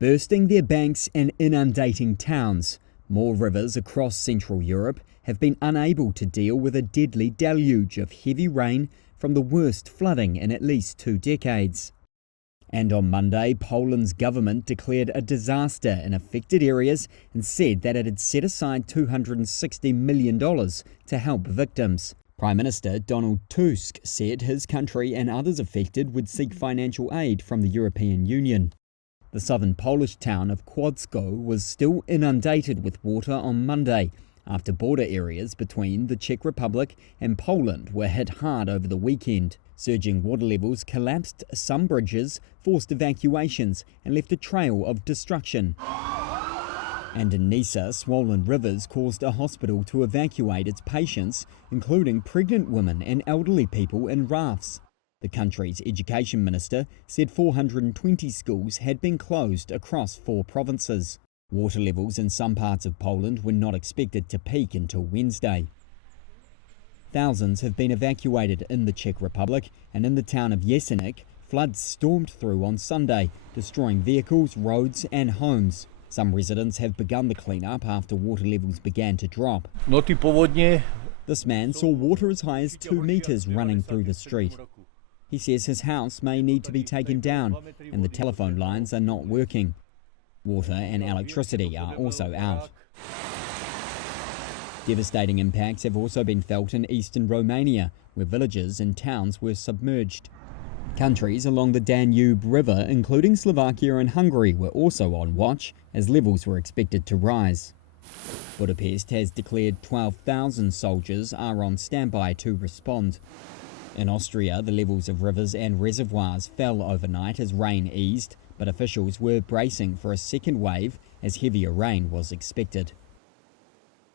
Bursting their banks and inundating towns, more rivers across Central Europe have been unable to deal with a deadly deluge of heavy rain from the worst flooding in at least 2 decades. And on Monday, Poland's government declared a disaster in affected areas and said that it had set aside $260 million to help victims. Prime Minister Donald Tusk said his country and others affected would seek financial aid from the European Union. The southern Polish town of Kłodzko was still inundated with water on Monday after border areas between the Czech Republic and Poland were hit hard over the weekend. Surging water levels collapsed some bridges, forced evacuations and left a trail of destruction. And in Nysa, swollen rivers caused a hospital to evacuate its patients, including pregnant women and elderly people in rafts. The country's education minister said 420 schools had been closed across 4 provinces. Water levels in some parts of Poland were not expected to peak until Wednesday. Thousands have been evacuated in the Czech Republic, and in the town of Jeseník, floods stormed through on Sunday, destroying vehicles, roads and homes. Some residents have begun the clean-up after water levels began to drop. This man saw water as high as 2 meters running through the street. He says his house may need to be taken down and the telephone lines are not working. Water and electricity are also out. Devastating impacts have also been felt in eastern Romania, where villages and towns were submerged. Countries along the Danube River, including Slovakia and Hungary, were also on watch as levels were expected to rise. Budapest has declared 12,000 soldiers are on standby to respond. In Austria, the levels of rivers and reservoirs fell overnight as rain eased, but officials were bracing for a second wave as heavier rain was expected.